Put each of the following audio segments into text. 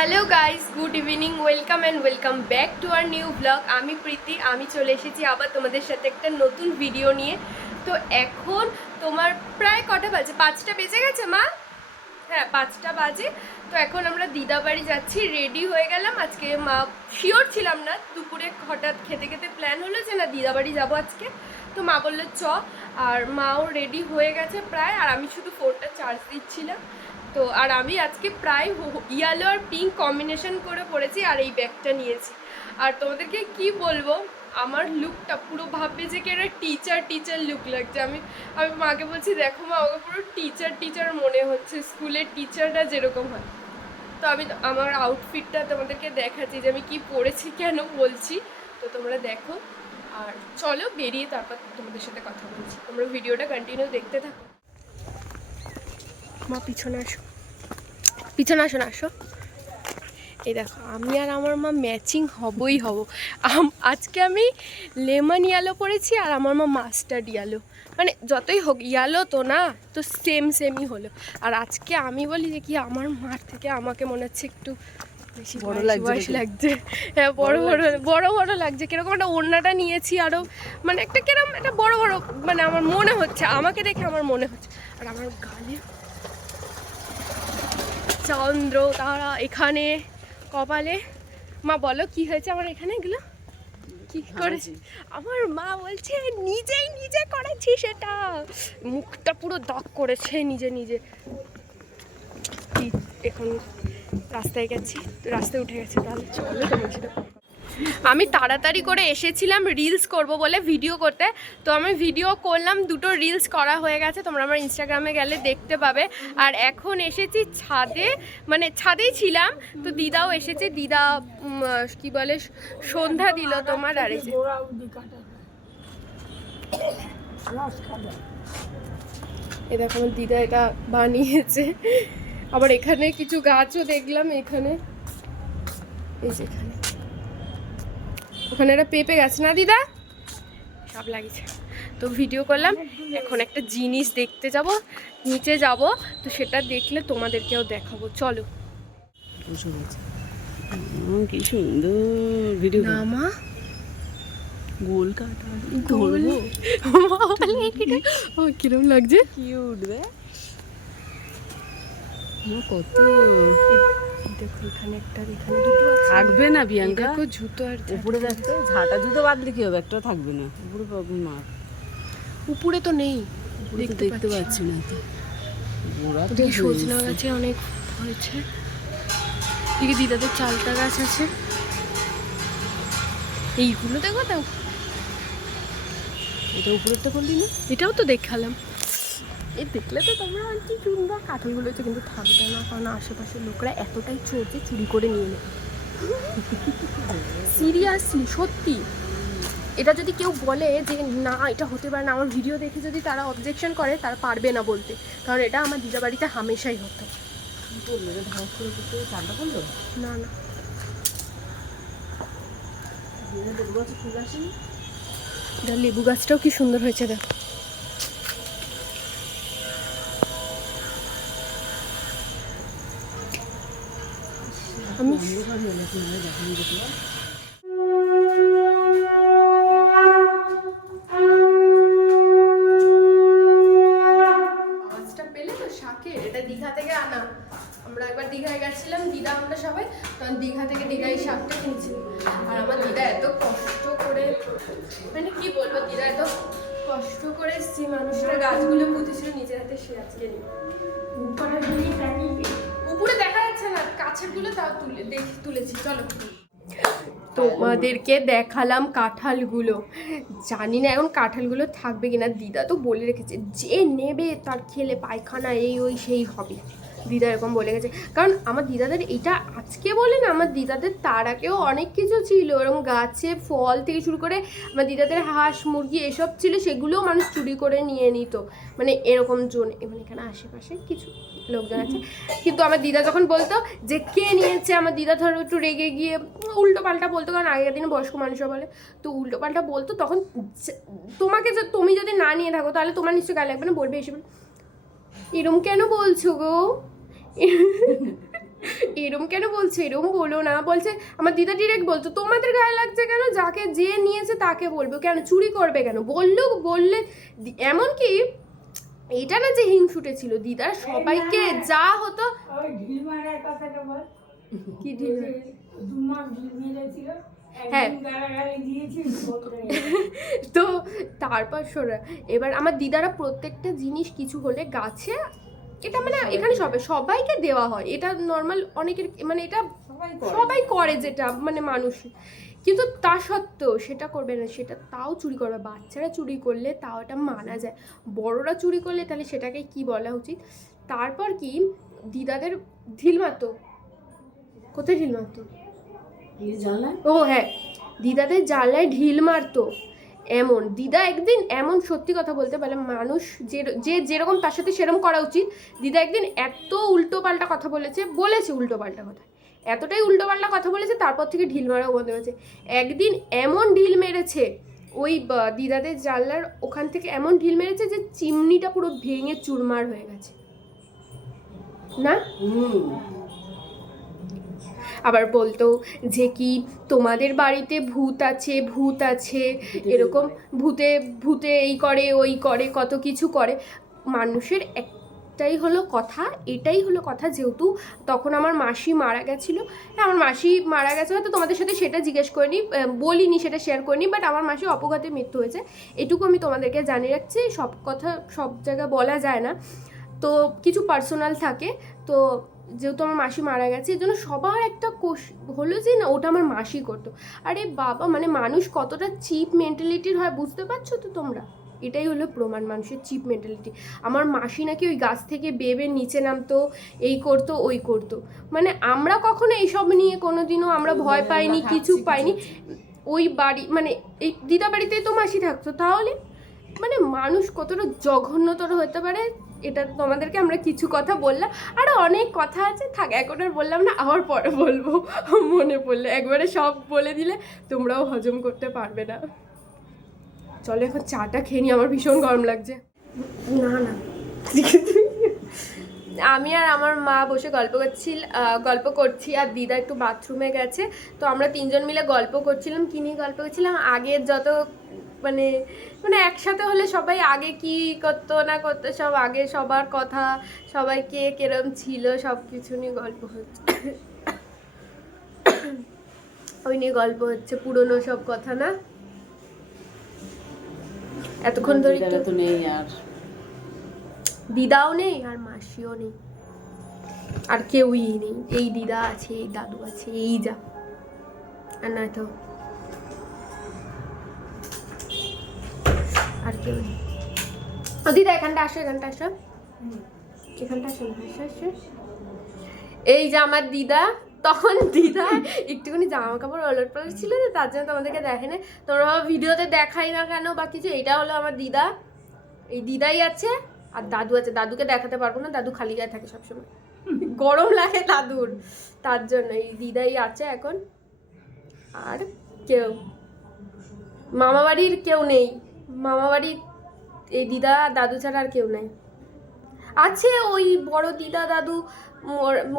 Hello guys good evening welcome and welcome back to our new blog আমি প্রীতি, আমি চলে এসেছি আবার তোমাদের সাথে একটা নতুন ভিডিও নিয়ে। তো এখন তোমার প্রায় কটা বাজে? পাঁচটা বেজে গেছে, মা? হ্যাঁ পাঁচটা বাজে। তো এখন আমরা দিদা বাড়ি যাচ্ছি। রেডি হয়ে গেলাম। আজকে মা শিওর ছিলাম না। দুপুরে হঠাৎ খেতে খেতে প্ল্যান হলো যে না, দিদা বাড়ি যাব আজকে। তো মা বলল, চ। আর মাও রেডি হয়ে গেছে প্রায়। আর আমি শুধু ফোনটা চার্জ দিচ্ছিলাম। তো আর আমি আজকে প্রায় ইয়েলো আর পিঙ্ক কম্বিনেশন করে পড়েছি আর এই ব্যাগটা নিয়েছি। আর তোমাদেরকে কি বলব, আমার লুকটা পুরো ভাববে যে কি একটা টিচার টিচার লুক লাগছে। আমি আমি মাকে বলছি, দেখো মা, আমাকে পুরো টিচার টিচার মনে হচ্ছে। স্কুলের টিচাররা যেরকম হয়। তো আমি আমার আউটফিটটা তোমাদেরকে দেখাচ্ছি যে আমি কি পরেছি কেন বলছি। তো তোমরা দেখো। আর চলো বেরিয়ে তারপর তোমাদের সাথে কথা বলছি। তোমরা ভিডিওটা কন্টিনিউ দেখতে থাকো। মা পিছনে আসো। পিছনে আসো না আসো। এই দেখো আমি আর আমার মা ম্যাচিং হবই হব। আজকে আমি লেমন ইয়ালো পরেছি আর আমার মা মাস্টার্ড ইয়ালো মানে যতই হোক ইয়ালো তো না তো সেম সেমই হলো। আর আজকে আমি বলি যে কি আমার মার থেকে আমাকে মনে হচ্ছে একটু বেশি বড় লাগছে লাগছে। হ্যাঁ বড় বড় বড় বড় লাগছে। কীরকম একটা ওড়নাটা নিয়েছি আরও মানে একটা কীরকম একটা বড় বড় মানে আমার মনে হচ্ছে আমাকে দেখে আমার মনে হচ্ছে। আর আমার গালে চন্দ্র তারা এখানে কপালে। মা বলো কি হয়েছে আমার এখানে এগুলো? কি করেছি আমার মা বলছে নিজেই নিজে করেছি সেটা। মুখটা পুরো দক করেছে নিজে নিজে। কি এখন রাস্তায় গেছি রাস্তায় উঠে গেছে তাহলে চলো তোমার। আমি তাড়াতাড়ি করে এসেছিলাম রিলস করব বলে ভিডিও করতে। তো আমি ভিডিও করলাম, দুটো রিলস করা হয়ে গেছে, তোমরা আমার ইনস্টাগ্রামে গেলে দেখতে পাবে। আর এখন এসেছি ছাদে মানে ছাদেই ছিলাম, তো দিদাও এসেছে, দিদা কি বলে, সন্ধ্যা দিল তোমার, আর যে এ দেখো, আমার দিদা এটা বানিয়েছে। আবার এখানে কিছু গাছও দেখলাম, এখানে। এই যে এখানে। ওখানে একটা পেঁপে গেছে না দিদা? সব লাগিয়েছে। তো ভিডিও করলাম এখন একটা জিনিস দেখতে যাব নিচে যাব তো সেটা দেখলে তোমাদেরকেও দেখাবো। চলো। কি সুন্দর ভিডিও মা। গোল। কাটা গোল। কিরম লাগছে? কিউট বে কত। দেখো এখানে একটা এখানে দুটো আছে। থাকবে না দেখো জুতো আর উপরে ঝাঁটা জুতো বাদলে কি হবে? একটা থাকবে না। উপরে মার। উপরে তো নেই। উপরে তো দেখতে দেখতে পাচ্ছি। না তো। তো সজনা গাছে অনেক হয়েছে। এদিকে দিদাদের চালতা গাছ আছে। এইগুলো দেখো তো। এটা উপরেরটা করলি না? এটাও তো দেখালাম। এই দেখলে তো তোমরা আর কি সুন্দর কাঠলগুলো হচ্ছে কিন্তু থাকবে না কারণ আশেপাশের লোকরা এতটাই চোরছে চুরি করে নিয়ে নেয়। সিরিয়াসলি সত্যি। এটা যদি কেউ বলে যে না এটা হতে পারে না। আমার ভিডিও দেখে যদি তারা অবজেকশন করে তারা পারবে না বলতে। কারণ এটা আমার দিদা বাড়িতে হামেশাই হতো। না না। লেবু গাছটাও কি সুন্দর হয়েছে দেখো। শাকের এটা দীঘা থেকে আনা। আমরা একবার দীঘায় গেছিলাম দিদা আমরা সবাই তখন দীঘা থেকে দীঘা এই শাকটা কিনছি আর আমার দিদা এত কষ্ট করে মানে কি বলব দিদা এত কষ্ট করে যে মানুষটা গাছগুলো পুঁতেছিল নিজের হাতে সে আজকে যাচ্ছে না কাছেরগুলো তাও তুলে দেখি, তুলেছি, চলো। তোমাদেরকে দেখালাম কাঁঠালগুলো। জানি না এখন কাঁঠালগুলো থাকবে কিনা, দিদা তো বলে রেখেছে, যে নেবে তার খেলে পায়খানা এই ওই সেই হবে। দিদা এরকম বলে গেছে। কারণ আমার দিদাদের এটা আজকে বলে না, আমার দিদাদের তার আগেও অনেক কিছু ছিল। এরকম গাছে ফল থেকে শুরু করে আমার দিদাদের হাঁস, মুরগি এসব ছিল, সেগুলোও মানুষ চুরি করে নিয়ে নিত। মানে এরকম জন মানে এখানে আশেপাশে কিছু লোকজন আছে। কিন্তু আমার দিদা যখন বলতো যে, কে নিয়েছে? আমার দিদা ধরো একটু রেগে গিয়ে উল্টো পাল্টা বলতো, কারণ আগের দিনে বয়স্ক মানুষরা বলে। তো উল্টো পাল্টা বলতো, তখন তোমাকে যে তুমি যদি না নিয়ে থাকো, তাহলে তোমার নিশ্চয়ই গায়ে লাগবে না, বলবে এসে এরম কেন বলছো গো? এরম কেন বলছে? এরম বলো না। বলছে আমার দিদা ডিরেক্ট বলতো তোমাদের গায়ে লাগছে কেন? যাকে যে নিয়েছে তাকে বলব। কেন? চুরি করবে কেন? বলল বললে দি- এমনকি এটা না যে হিংসুটে ছিল দিদার সবাইকে যা হতো কি হ্যাঁ। তো তারপর শোনা এবার আমার দিদারা প্রত্যেকটা জিনিস কিছু হলে গাছে এটা মানে এখানে সবাই সবাইকে দেওয়া হয়। এটা নর্মাল অনেকের মানে এটা সবাই করে। যেটা মানে মানুষ। কিন্তু তা সত্ত্বেও সেটা করবে না। সেটা তাও চুরি করবে বাচ্চারা চুরি করলে তাও এটা মানা যায়। বড়রা চুরি করলে তাহলে সেটাকে কি বলা উচিত? তারপর কি? দিদাদের ঢিল মারতো। কোথায় ঢিল মারতো? ও হ্যাঁ। দিদাদের জানলায় ঢিল মারতো। এমন। দিদা একদিন এমন সত্যি কথা বলতে পারে, মানুষ যে যে যেরকম তার সাথে সেরকম করা উচিত। দিদা একদিন এত উল্টো পাল্টা কথা বলেছে বলেছে উল্টো পাল্টা কথা। এতটাই উল্টো পাল্টা কথা বলেছে, তারপর থেকে ঢিল মারাও বন্ধ হয়েছে একদিন এমন ঢিল মেরেছে, ওই দিদাদের জানলার ওখান থেকে এমন ঢিল মেরেছে যে চিমনিটা পুরো ভেঙে চুরমার হয়ে গেছে। না? আবার বলতো যে কি তোমাদের বাড়িতে ভূত আছে ভূত আছে। এরকম ভূতে ভূতে এই করে ওই করে কত কিছু করে। মানুষের একটাই হলো কথা এটাই হলো কথা। যেহেতু তখন আমার মাসি মারা গেছিল হ্যাঁ আমার মাসি মারা গেছে হয়তো তোমাদের সাথে সেটা জিজ্ঞেস করিনি বলিনি সেটা শেয়ার করিনি বাট আমার মাসি অপঘাতে মৃত্যু হয়েছে। এটুকু আমি তোমাদেরকে জানিয়ে রাখছি সব কথা সব জায়গায় বলা যায় না। তো কিছু পার্সোনাল থাকে তো যেহেতু আমার মাসি মারা গেছে এই জন্য সবার একটা কোষ হলো যে না ওটা আমার মাসি করতো। আরে বাবা মানে মানুষ কতটা চিপ মেন্টালিটির হয় বুঝতে পারছ তো তোমরা? এটাই হলো প্রমাণ মানুষের চিপ মেন্টালিটি। আমার মাসি নাকি ওই গাছ থেকে বেবে নিচে নামতো এই করতো ওই করতো। মানে আমরা কখনো এইসব নিয়ে কোনো দিনও আমরা ভয় পাইনি কিছু পাইনি। ওই বাড়ি মানে এই দিদা বাড়িতেই তো মাসি থাকতো। তাহলে মানে মানুষ কতটা জঘন্যতর হতে পারে এটা তোমাদেরকে আমরা কিছু কথা বললাম। আরও অনেক কথা আছে থাক এখন আর বললাম না আবার পরে বলব। মনে পড়লে একবারে সব বলে দিলে তোমরাও হজম করতে পারবে না। চলো এখন চাটা খেয়ে নি আমার ভীষণ গরম লাগছে। না না। আমি আর আমার মা বসে গল্প করছিল গল্প করছি আর দিদা একটু বাথরুমে গেছে। তো আমরা তিনজন মিলে গল্প করছিলাম কি নিয়ে গল্প করছিলাম? আগের যত মানে মানে একসাথে হলে সবাই আগে কি করতো না করতো সব আগে সবার কথা সবাই কে কিরম ছিল সব কিছু নিয়ে গল্প হচ্ছে। ওই নিয়ে গল্প হচ্ছে পুরনো সব কথা না? এতক্ষণ ধরে একটু তো নেই আর। দিদাও নেই আর মাসিও নেই। আর কেউই নেই। এই দিদা আছে এই দাদু আছে এই যা। আর না দিদা আসো আসো। এই যে আমার দিদা, তখন দিদা একটুখানি জামা কাপড় ওলট পালট ছিল না তার জন্য তোমাদেরকে দেখে না তোমরা ভিডিওতে দেখাই না কেন বা কিছু, এটা হলো আমার দিদা। এই দিদাই আছে, আর দাদু আছে। দাদুকে দেখাতে পারব না, দাদু খালি গায়ে থাকে সবসময়। গরম লাগে দাদুর, তার জন্য। এই দিদাই আছে এখন। আর কেউ। মামা বাড়ির কেউ নেই। মামা বাড়ির এই দিদা দাদু ছাড়া আর কেউ নেই। আছে ওই বড় দিদা দাদু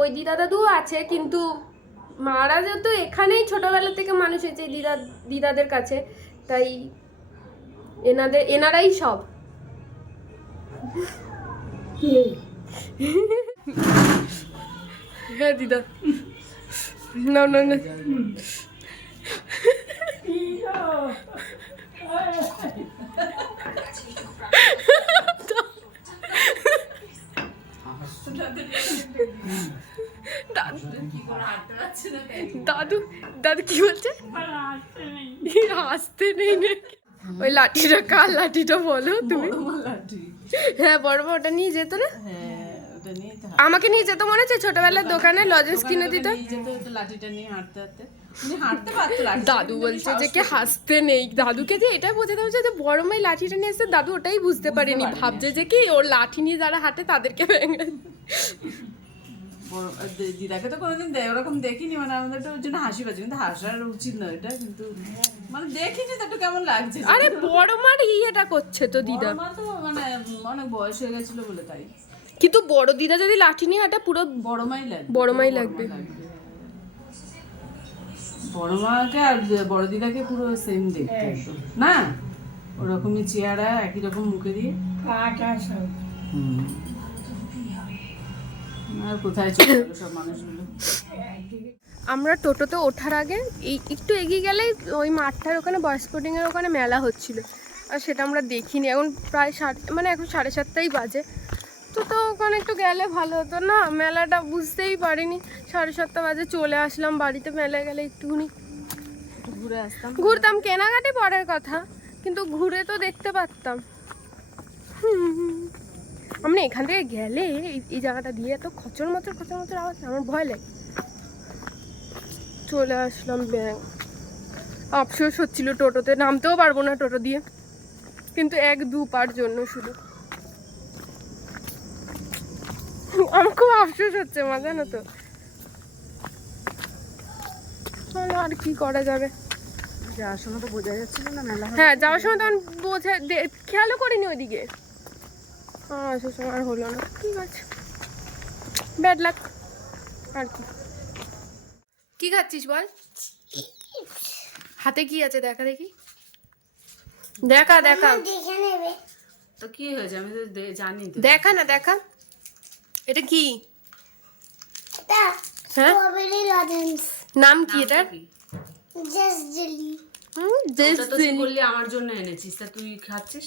ওই দিদা দাদু আছে কিন্তু মারা যেহেতু এখানেই ছোটবেলা থেকে মানুষ হয়েছে দিদা দিদাদের কাছে তাই এনাদের এনারাই সব। হ্যাঁ দিদা। না না না দাদু দাদু কি বলছে? হাসতে নেই? ওই লাঠিটা কার লাঠিটা বলো তুমি? হ্যাঁ বড় ওটা নিয়ে যেত না? আমাকে নিয়ে যেত মনে আছে? ছোটবেলার দোকানে লজেন্স কিনে দিত? লাঠিটা নিয়ে হাঁটতে হাঁটতে। দাদু বলছে যে কে হাসতে নেই। দাদুকে যে এটাই বোঝাতে হচ্ছে যে বড় মাই লাঠিটা নিয়ে এসে দাদু ওটাই বুঝতে পারেনি। ভাবছে যে কি ওর লাঠি নিয়ে যারা হাঁটে তাদেরকে দিদাকে তো কোনোদিন ওরকম দেখিনি মানে আমাদের তো ওর জন্য হাসি পাচ্ছে। কিন্তু হাসার উচিত নয় এটা কিন্তু মানে দেখিনি তো একটু কেমন লাগছে। আরে বড় মার ইয়েটা করছে তো দিদা। তো মানে অনেক বয়স হয়ে গেছিল বলে তাই। কিন্তু বড় দিদা যদি লাঠি নিয়ে এটা পুরো বড় মাই লাগবে। বড় মাই লাগবে। বড় মাকে আর বড় দিদাকে পুরো সেম দেখতে না? ওরকমই চেহারা একই রকম মুখে দিয়ে? আর কোথায় চলে সব মানুষগুলো? আমরা টোটোতে ওঠার আগে এই একটু এগিয়ে গেলেই ওই মাঠটার ওখানে বয়েস স্পোর্টিংয়ের ওখানে মেলা হচ্ছিল। আর সেটা আমরা দেখিনি। এখন প্রায় সাড়ে মানে এখন সাড়ে সাতটাই বাজে। তো তো ওখানে একটু গেলে ভালো হতো না মেলাটা বুঝতেই পারিনি। সাড়ে সাতটা বাজে চলে আসলাম বাড়িতে মেলায় গেলে একটুখানি ঘুরে আসতাম। ঘুরতাম কেনাকাটি পরের কথা কিন্তু ঘুরে তো দেখতে পারতাম। হুম। আমরা এখান থেকে গেলে এই- এই জায়গাটা দিয়ে এত খচর মচর খচর মচর আওয়াজ আমার ভয় লাগে। চলে আসলাম ব্যাংক আফসোস হচ্ছিল টোটোতে নামতেও পারব না টোটো দিয়ে। কিন্তু এক দু পার জন্য শুধু। আমার খুব আফসোস হচ্ছে মা জানো তো। আর কি করা যাবে। যাওয়ার সময় তো বোঝা যাচ্ছিল না মেলা হ্যাঁ যাওয়ার সময় তখন বোঝা দে- খেয়ালও করিনি ওইদিকে। আসার সময় আর হলো না। ঠিক আছে। ব্যাড লাক আর কি। কি খাচ্ছিস বল? হাতে কি আছে দেখা দেখি? দেখা দেখা। তো কি হয়েছে? আমি তো জানি দেখা না দেখা। এটা কি? হ্যাঁ? লজেন্স নাম কি জাস্ট জেলি হুম, বললি আমার জন্য এনেছিস তা তুই খাচ্ছিস?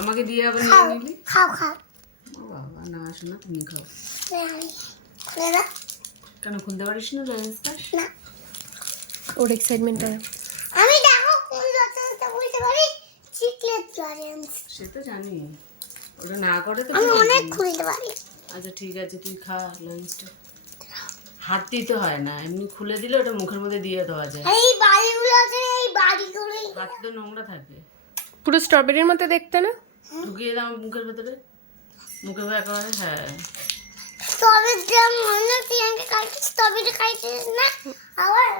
আমাকে দিয়ে আবার খাও নিয়ে নিলি খাও। খাও বাবা না শোনা তুমি খাও। কেন খুলতে পারিস না লেন্সটা না। ওর এক্সাইটমেন্টটা আমি দেখো কোন লজেন্সটা বলতে পারি? চিকলেট লজেন্স সে তো জানি। ওটা না করে তো আমি অনেক খুলতে পারি। আচ্ছা ঠিক আছে তুই খা লেন্সটা হাঁটতেই তো হয় না এমনি খুলে দিলে ওটা মুখের মধ্যে দিয়ে দেওয়া যায়। এই বাড়িগুলো আছে এই বাড়িগুলো। হাত তো নোংরা থাকে। পুরো স্ট্রবেরির মতো দেখতে না? ঢুকিয়ে দাও মুখের ভেতরে। মুখে একেবারে হ্যাঁ। স্ট্রবেরি মনে প্রিয়াঙ্কা খাইছিস স্ট্রবেরি খাইছিস না? আবার